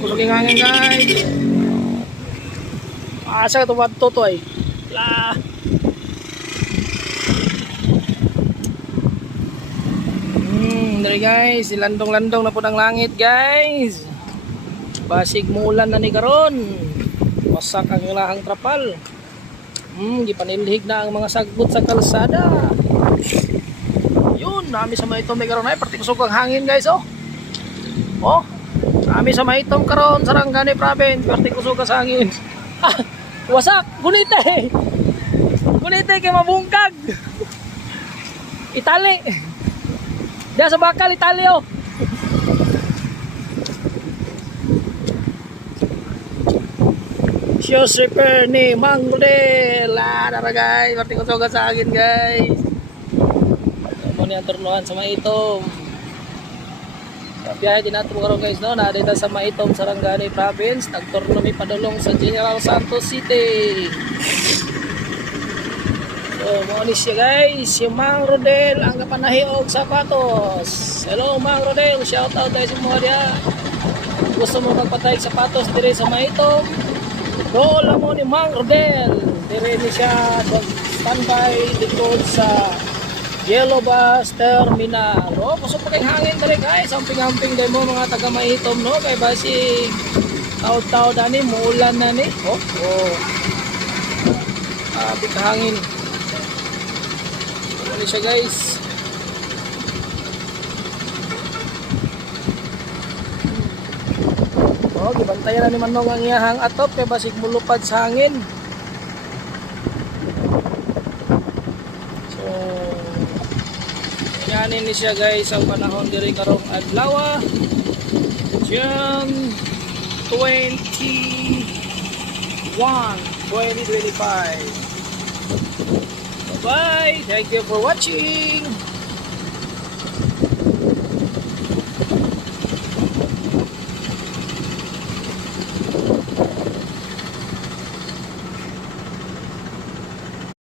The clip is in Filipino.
kusog yung hangin guys. Asa ka tuwad to ay. La. Dari guys, landong-landong na po ng langit guys. Basig muulan na ni karon. Wasak ang ilahang trapal. Gipanilhig na ang mga sagbot sa kalsada. Yun, nami sa maitom may karon ay perti kusog ang hangin guys oh. Oh. Nami sa maitom karon Sarangani province, perti kusog ang hangin. Wasak, gunite. Gunite kay mabungkag. Itali. Diyan sa bakal Itali oh. Shoes repair ni Mang Rodel. Dara guys, perti kusog sa hangin guys. Mo ni ang turnuhan sa maitom. Biyahe din natin karon guys no, na dito sa Maitom, Sarangani province, nagturno mi padulong sa General Santos City. So, mo ni siya guys, si Mang Rodel ang kapanahi og sapatos. Hello Mang Rodel, shout out guys mo dia. Gusto mo magpatay sapatos dire sa Maitom? Go lang mo ni Mang Rodel. Dire ni siya standby likod sa Yellow Bus Terminal. Oh, kusog pa kayong hangin dali guys. Amping-amping dahil mo mga taga Maitom no. Kaya basi taw-taw na ni, muulan na ni. Oh, oh. Hangin. Ano siya guys. Oh, gibantayan na ni Manong ang iyahang atop. Kaya basig mulupad sa hangin. Yanin ni siya guys ang panahon diri karong adlaw June 21, 2025. Bye bye, thank you for watching.